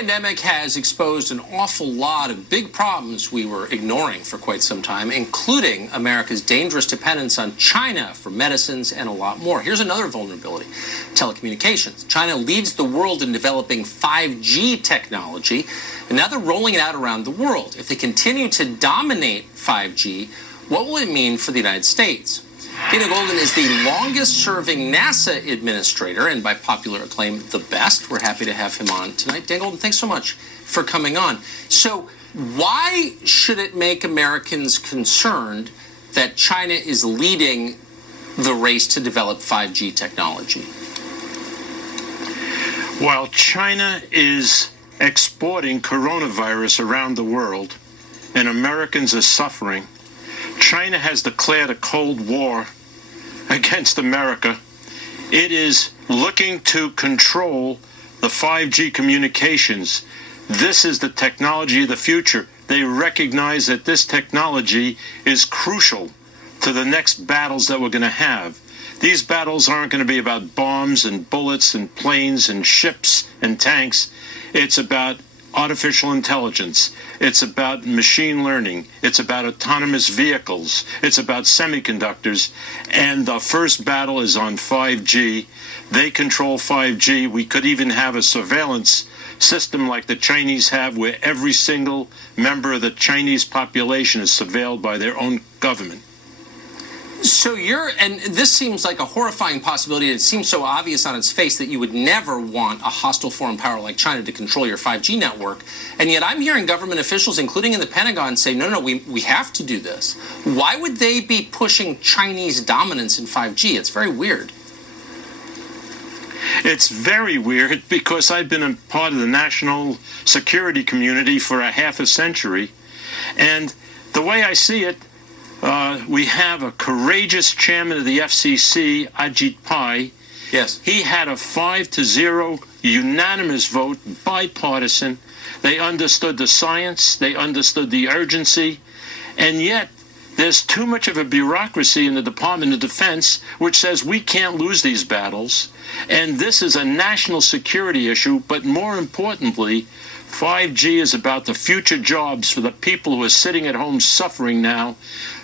pandemic has exposed an awful lot of big problems we were ignoring for quite some time, including America's dangerous dependence on China for medicines and a lot more. Here's another vulnerability: telecommunications. China leads the world in developing 5G technology, and now they're rolling it out around the world. If they continue to dominate 5G, what will it mean for the United States? Dana Goldin is the longest-serving NASA administrator, and by popular acclaim, the best. We're happy to have him on tonight. Dana Goldin, thanks so much for coming on. So why should it make Americans concerned that China is leading the race to develop 5G technology? While China is exporting coronavirus around the world and Americans are suffering, China has declared a Cold War against America. It is looking to control the 5G communications. This is the technology of the future. They recognize that this technology is crucial to the next battles that we're going to have. These battles aren't going to be about bombs and bullets and planes and ships and tanks. It's about artificial intelligence. It's about machine learning. It's about autonomous vehicles. It's about semiconductors. And the first battle is on 5G. They control 5G. We could even have a surveillance system like the Chinese have, where every single member of the Chinese population is surveilled by their own government. So and this seems like a horrifying possibility. It seems so obvious on its face that you would never want a hostile foreign power like China to control your 5G network. And yet I'm hearing government officials, including in the Pentagon, say, no, we have to do this. Why would they be pushing Chinese dominance in 5G? It's very weird. It's very weird because I've been a part of the national security community for a half a century. And the way I see it, we have a courageous chairman of the FCC, Ajit Pai. Yes. He had a 5-0 unanimous vote, bipartisan. They understood the science. They understood the urgency. And yet, there's too much of a bureaucracy in the Department of Defense which says we can't lose these battles. And this is a national security issue, but more importantly, 5G is about the future jobs for the people who are sitting at home suffering now.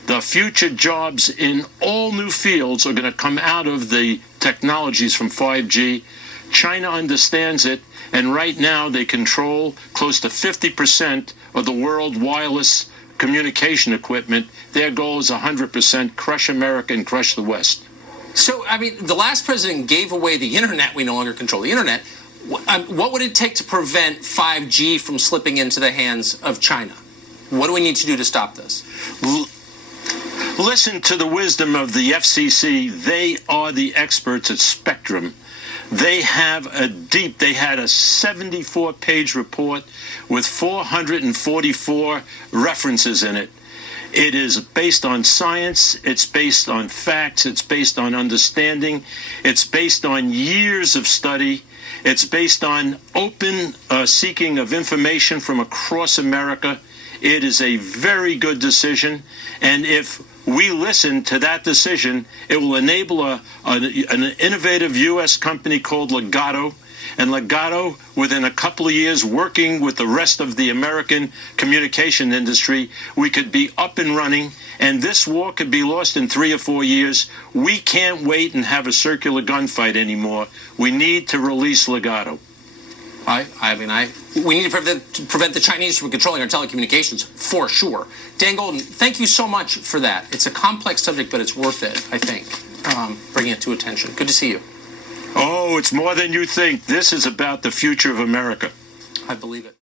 The future jobs in all new fields are going to come out of the technologies from 5G. China understands it, and right now they control close to 50% of the world wireless communication equipment. Their goal is 100%, crush America and crush the West. So, I mean, the last president gave away the internet. We no longer control the internet. What would it take to prevent 5G from slipping into the hands of China? What do we need to do to stop this? Listen to the wisdom of the FCC. They are the experts at Spectrum. They have they had a 74-page report with 444 references in it. It is based on science, it's based on facts, it's based on understanding, it's based on years of study, it's based on open seeking of information from across America. It is a very good decision, and if we listen to that decision, it will enable an innovative U.S. company called Ligado. And Ligado, within a couple of years, working with the rest of the American communication industry, we could be up and running, and this war could be lost in 3 or 4 years. We can't wait and have a circular gunfight anymore. We need to release Ligado. We need to prevent the Chinese from controlling our telecommunications, for sure. Dan Goldin, thank you so much for that. It's a complex subject, but it's worth it, I think, bringing it to attention. Good to see you. Oh, it's more than you think. This is about the future of America. I believe it.